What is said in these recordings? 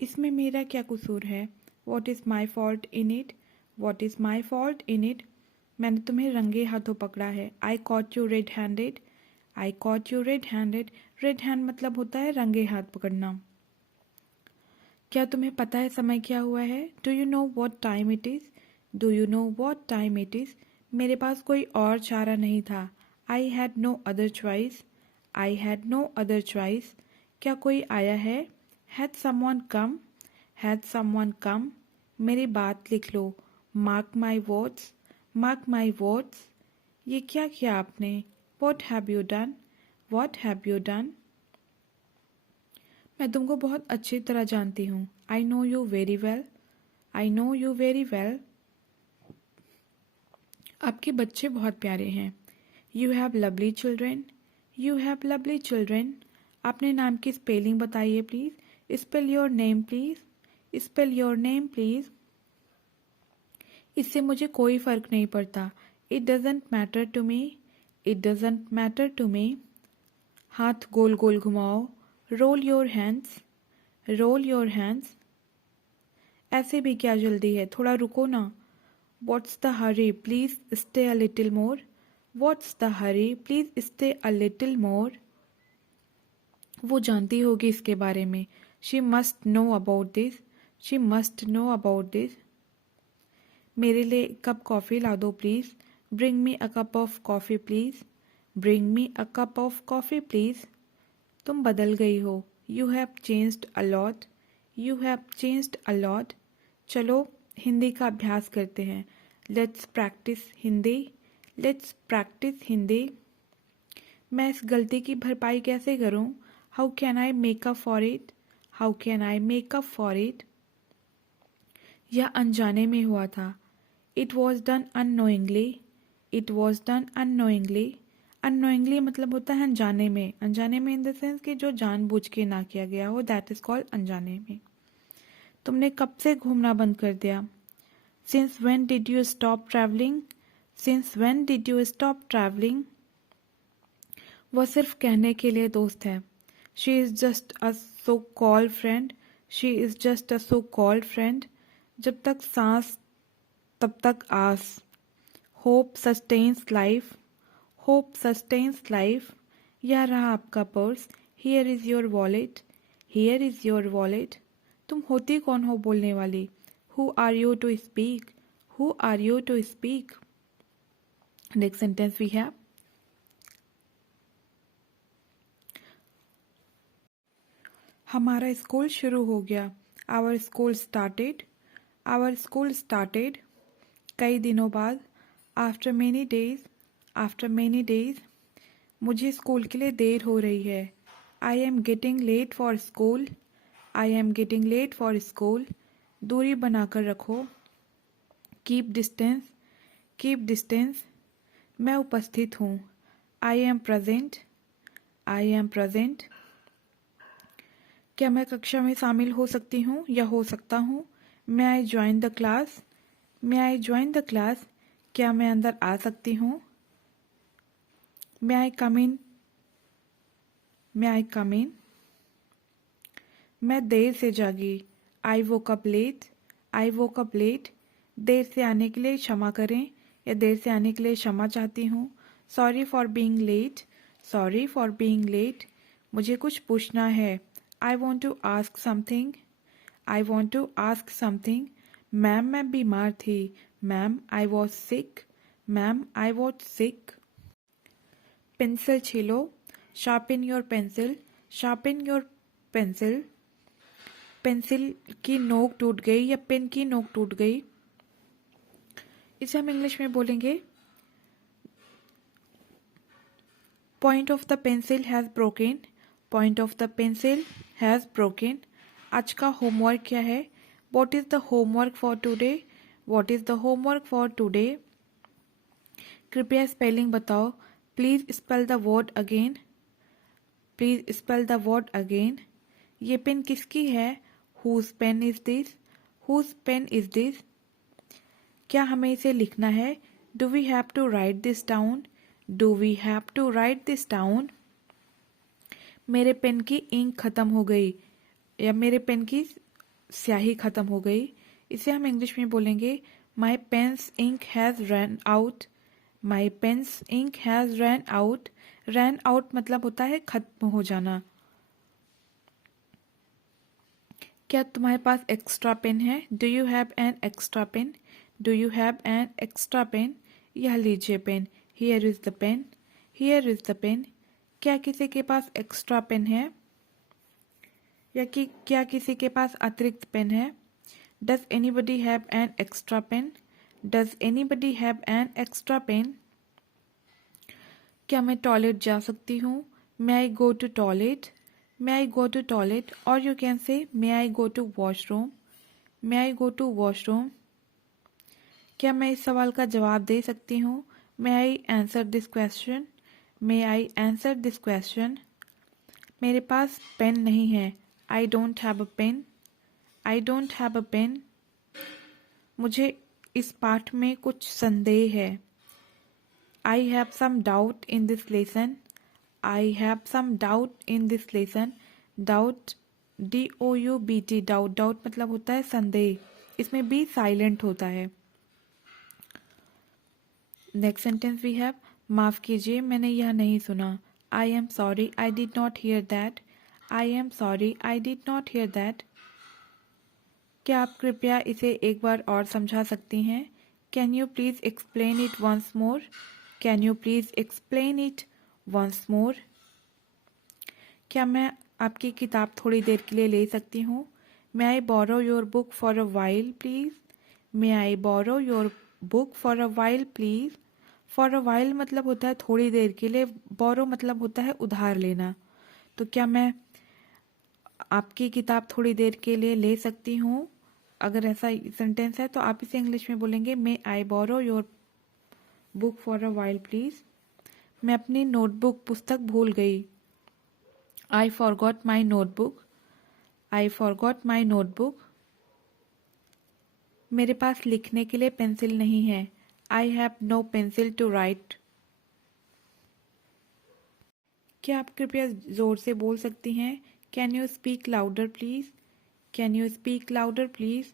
इसमें मेरा क्या कसूर है? What is my fault in it? What is my fault in it? मैंने तुम्हें रंगे हाथों पकड़ा है। आई cot you read handed. I cot you read handed. Red hand मतलब होता है रंगे हाथ पकड़ना। क्या तुम्हें पता है समय क्या हुआ है? Do you know what time it is? Do you know what time it is? मेरे पास कोई और चारा नहीं था। I had no other choice. I had no other choice. क्या कोई आया है? Had someone come? Had someone come? मेरी बात लिख लो। Mark my words. Mark my words. ये क्या किया आपने? What have you done? What have you done? मैं तुमको बहुत अच्छी तरह जानती हूँ। I know you very well. I know you very well. आपके बच्चे बहुत प्यारे हैं। You have lovely children. You have lovely children. अपने नाम की स्पेलिंग बताइए please. Spell your name please. Spell your name please. इससे मुझे कोई फ़र्क नहीं पड़ता। It doesn't matter to me. It doesn't matter to me. हाथ गोल गोल घुमाओ। Roll your hands. Roll your hands. ऐसे भी क्या जल्दी है, थोड़ा रुको ना। What's the hurry? Please stay a little more. What's the hurry? Please stay a little more. वो जानती होगी इसके बारे में। She must know about this. She must know about this. मेरे लिए एक कप कॉफ़ी ला दो please. Bring me a cup of coffee please. Bring me a cup of coffee please. तुम बदल गई हो। You have changed a lot. You have changed a lot. चलो हिंदी का अभ्यास करते हैं। Let's practice Hindi. Let's practice Hindi. मैं इस गलती की भरपाई कैसे करूं? How can I make up for it? How can I make up for it? यह अनजाने में हुआ था। It was done unknowingly. It was done unknowingly. Unknowingly मतलब होता है अनजाने में। अनजाने में इन द सेंस कि जो जानबूझ के ना किया गया हो, दैट इज कॉल्ड अनजाने में। तुमने कब से घूमना बंद कर दिया? Since when did you stop traveling? Since when did you stop traveling? वह सिर्फ कहने के लिए दोस्त है। She is just a so-called friend. She is just a so-called friend. जब तक सांस तब तक आस। Hope sustains life. Hope sustains life. यह रहा आपका purse. Here is your wallet. Here is your wallet. तुम होती कौन हो बोलने वाली? Who are you to speak? Who are you to speak? Next sentence we have. हमारा स्कूल शुरू हो गया। Our school started. Our school started. कई दिनों बाद। After many days. After many days. मुझे स्कूल के लिए देर हो रही है। I am getting late for school. I am getting late for school. दूरी बनाकर रखो। Keep distance. Keep distance. मैं उपस्थित हूँ। I am present. I am present. क्या मैं कक्षा में शामिल हो सकती हूँ या हो सकता हूँ? May I join the class. May I join the class. क्या मैं अंदर आ सकती हूँ? मे आई कम इन। मे आई कम इन। मैं देर से जागी। आई वोक अप लेट। आई वोक अप लेट। देर से आने के लिए क्षमा करें या देर से आने के लिए क्षमा चाहती हूँ। Sorry for being late. Sorry for being late. मुझे कुछ पूछना है। I want to ask something. I want to ask something. Ma'am मैं बीमार थी। Ma'am I was sick. Ma'am I was sick. Pencil छीलो। Sharpen your pencil. Sharpen your pencil. Pencil की नोक टूट गई या पेन की नोक टूट गई। इसे हम इंग्लिश में बोलेंगे point of the pencil has broken. Point of the pencil has broken. आज का होमवर्क क्या है? What is the homework for today? What is the homework for today? कृपया स्पेलिंग बताओ। Please spell the word again. Please spell the word again. ये pen किसकी है? Whose pen is this? Whose pen is this? क्या हमें इसे लिखना है? Do we have to write this down? Do we have to write this down? मेरे pen की इंक खत्म हो गई या मेरे पेन की स्याही ख़त्म हो गई। इसे हम इंग्लिश में बोलेंगे my pen's ink has run out. My pen's ink has run out. Run out मतलब होता है खत्म हो जाना। क्या तुम्हारे पास एक्स्ट्रा पेन है? Do you have an extra pen? Do you have an extra pen? यह लीजिए pen. Here is the pen. Here is the pen. क्या किसी के पास एक्स्ट्रा पेन है? या कि क्या किसी के पास अतिरिक्त पेन है? Does anybody have an extra pen? Does anybody have an extra pen? क्या मैं टॉयलेट जा सकती हूँ? May I go to toilet? May I go to toilet? और you can say may I go to washroom? May I go to washroom? क्या मैं इस सवाल का जवाब दे सकती हूँ? May I answer this question? May I answer this question? मेरे पास पेन नहीं है। आई don't have a pen. I don't have a pen. मुझे इस पाठ में कुछ संदेह है। I have some doubt in this lesson. I have some doubt in this lesson. Doubt DOUBT doubt. Doubt मतलब होता है संदेह। इसमें बी साइलेंट होता है। नेक्स्ट सेंटेंस वी हैव माफ़ कीजिए मैंने यह नहीं सुना। I am sorry I did not here that. I am sorry I did not here that. क्या आप कृपया इसे एक बार और समझा सकती हैं? Can you please explain it once more? Can you please explain it once more? क्या मैं आपकी किताब थोड़ी देर के लिए ले सकती हूँ? May I borrow your book for a while please? May I borrow your book for a while please? For a while मतलब होता है थोड़ी देर के लिए। बोरो मतलब होता है उधार लेना। तो क्या मैं आपकी किताब थोड़ी देर के लिए ले सकती हूँ? अगर ऐसा सेंटेंस है तो आप इसे इंग्लिश में बोलेंगे may I borrow your book for a while please. मैं अपनी नोटबुक पुस्तक भूल गई। I forgot my notebook. I forgot my notebook. मेरे पास लिखने के लिए पेंसिल नहीं है। I have no pencil to write. क्या आप कृपया ज़ोर से बोल सकती हैं? Can you speak louder please? Can you speak louder please?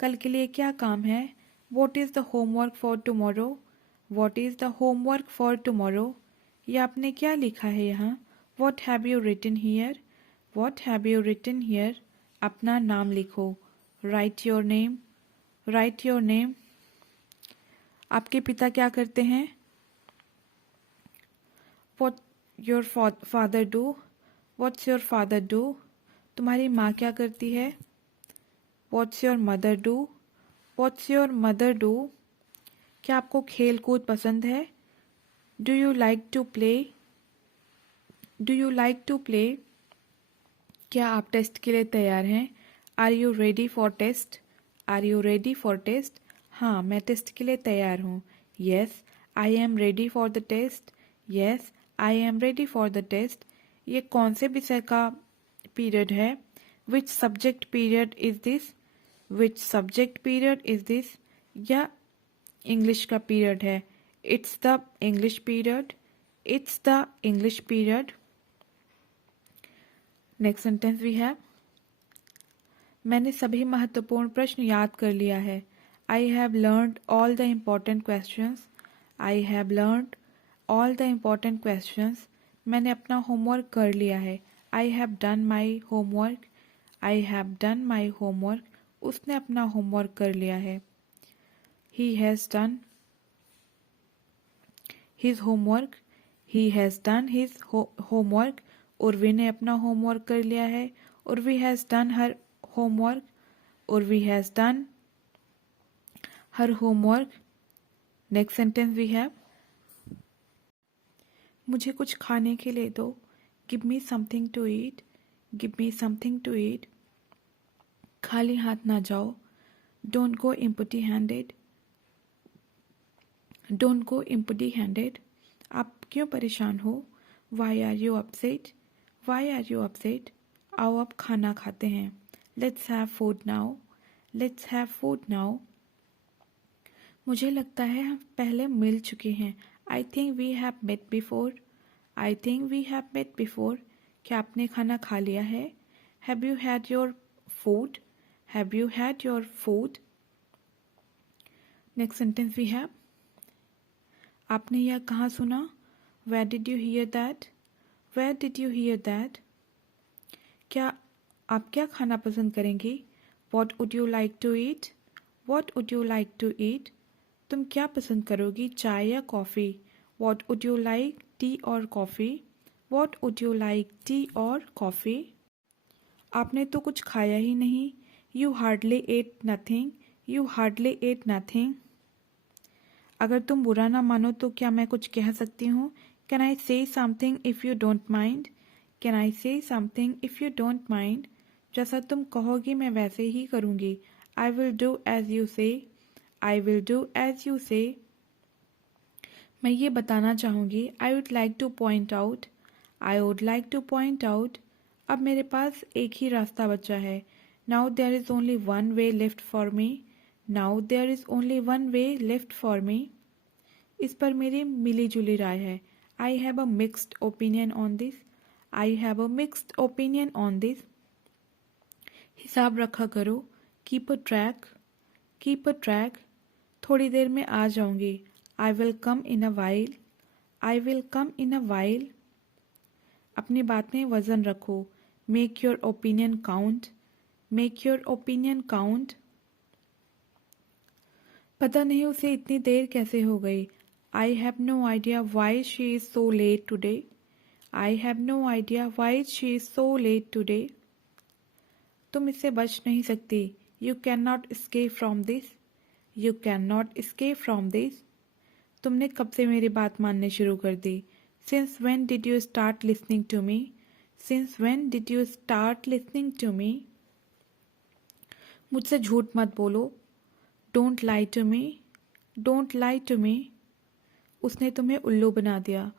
कल के लिए क्या काम है? What is the homework for tomorrow? What is the homework for tomorrow? यह आपने क्या लिखा है यहाँ? What have you written here? What have you written here? अपना नाम लिखो। Write your name. Write your name. आपके पिता क्या करते हैं? What your father do? What's your father do? तुम्हारी माँ क्या करती है? What's your mother do? What's your mother do? क्या आपको खेल कूद पसंद है? Do you like to play? Do you like to play? क्या आप टेस्ट के लिए तैयार हैं? Are you ready for test? Are you ready for test? हाँ मैं टेस्ट के लिए तैयार हूँ। Yes I am ready for the test. Yes I am ready for the test. ये कौन से विषय का पीरियड है? Which subject period is this? Which subject period is this? यह इंग्लिश का पीरियड है। It's the English period. It's the English period. Next sentence we have मैंने सभी महत्वपूर्ण प्रश्न याद कर लिया है। I have learned all the important questions. I have learned all the important questions. मैंने अपना होमवर्क कर लिया है। I have done my homework. I have done my homework. उसने अपना होमवर्क कर लिया है। He has done his homework. He has done his homework. Urvi ने अपना होमवर्क कर लिया है। Urvi has done her homework. Urvi has done her homework. Next sentence we have मुझे कुछ खाने के लिए दो। Give me something to eat. Give me something to eat. खाली हाथ ना जाओ। Don't go empty handed. Don't go empty handed. आप क्यों परेशान हो? Why are you upset? Why are you upset? आओ अब खाना खाते हैं। Let's have food now. Let's have food now. मुझे लगता है हम पहले मिल चुके हैं। I think we have met before. I think we have met before. क्या आपने खाना खा लिया है? Have you had your food? Have you had your food? Next sentence we have, आपने यह कहाँ सुना? Where did you hear that? Where did you hear that? क्या आप क्या खाना पसंद करेंगी? What would you like to eat? What would you like to eat? तुम क्या पसंद करोगी, चाय या coffee? What would you like, tea or coffee? What would you like, tea or coffee? आपने तो कुछ खाया ही नहीं. You hardly ate nothing. You hardly ate nothing. अगर तुम बुरा ना मानो तो क्या मैं कुछ कह सकती हूँ? Can I say something if you don't mind? Can I say something if you don't mind? जैसा तुम कहोगी मैं वैसे ही करूँगी. I will do as you say. I will do as you say. मैं ये बताना चाहूँगी. I would like to point out. I would like to point out. अब मेरे पास एक ही रास्ता बचा है. Now there is only one way left for me. Now there is only one way left for me. इस पर मेरी मिली जुली राय है. I have a mixed opinion on this. I have a mixed opinion on this. हिसाब रखा करो. Keep a track. Keep a track. थोड़ी देर में आ जाऊंगी. I will come in a while. I will come in a while. अपनी बात में वजन रखो. Make your opinion count. Make your opinion count. पता नहीं उसे इतनी देर कैसे हो गई. I have no idea why she is so late today. I have no idea why she is so late today. तुम इससे बच नहीं सकती. You cannot escape from this. You cannot escape from this. तुमने कब से मेरी बात माननी शुरू कर दी? Since when did you start listening to me? Since when did you start listening to me? मुझसे झूठ मत बोलो. Don't lie to me. Don't lie to me. उसने तुम्हें उल्लू बना दिया.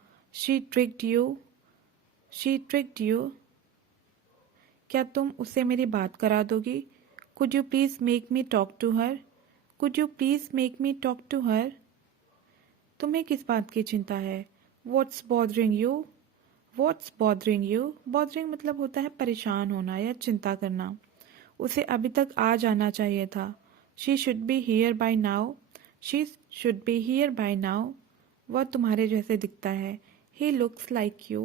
She tricked you. She tricked you. क्या तुम उससे मेरी बात करा दोगी? Could you please make me talk to her? Could you please make me talk to her? तुम्हें किस बात की चिंता है? What's bothering you? What's bothering you? Bothering मतलब होता है परेशान होना या चिंता करना. उसे अभी तक आ जाना चाहिए था. She should be here by now. She should be here by now. वह तुम्हारे जैसे दिखता है. He looks like you.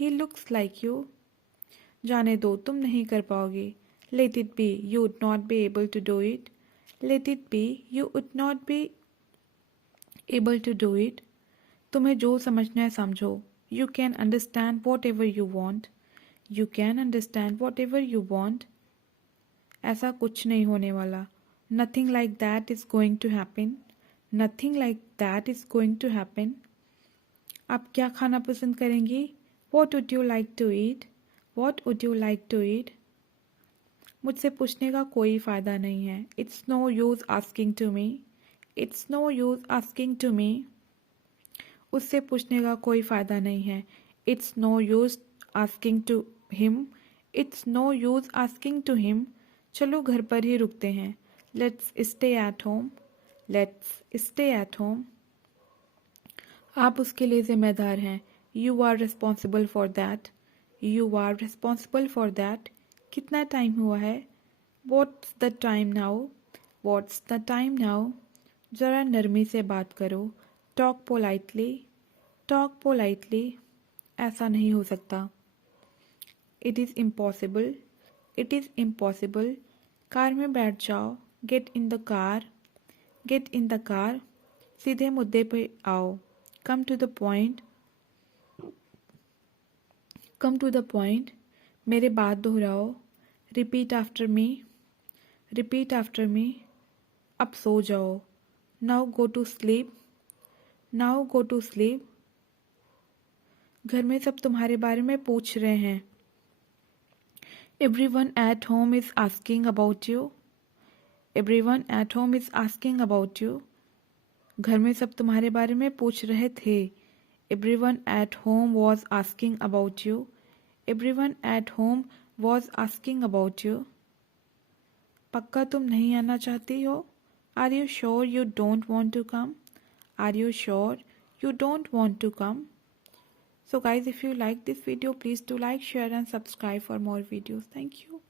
He looks like you. जाने दो, तुम नहीं कर पाओगी. Let it be. You would not be able to do it. Let it be. You would not be able to do it. तुम्हें जो समझना है समझो. You can understand whatever you want. You can understand whatever you want. ऐसा कुछ नहीं होने वाला. Nothing like that is going to happen. Nothing like that is going to happen. आप क्या खाना पसंद करेंगी? What would you like to eat? What would you like to eat? मुझसे पूछने का कोई फ़ायदा नहीं है. It's no use asking to me. It's no use asking to me. उससे पूछने का कोई फ़ायदा नहीं है. It's no use asking to him. It's no use asking to him. चलो घर पर ही रुकते हैं. Let's stay at home. Let's stay at home. आप उसके लिए जिम्मेदार हैं. You are responsible for that. You are responsible for that. कितना टाइम हुआ है? What's the time now? What's the time now? ज़रा नरमी से बात करो. Talk politely. Talk politely. ऐसा नहीं हो सकता. It is impossible. It is impossible. Car में बैठ जाओ. Get in the car. Get in the car. सीधे मुद्दे पे आओ. Come to the point. Come to the point. मेरे बात दोहराओ. Repeat after me. Repeat after me. अब सो जाओ. Now go to sleep. Now go to sleep. घर में सब तुम्हारे बारे में पूछ रहे हैं. Everyone at home is asking about you. Everyone at home is asking about you. घर में सब तुम्हारे बारे में पूछ रहे थे. Everyone at home was asking about you. Everyone at home was asking about you. पक्का तुम नहीं आना चाहती हो? Are you sure you don't want to come? Are you sure you don't want to come? So guys, if you like this video, please do like, share and subscribe for more videos. Thank you.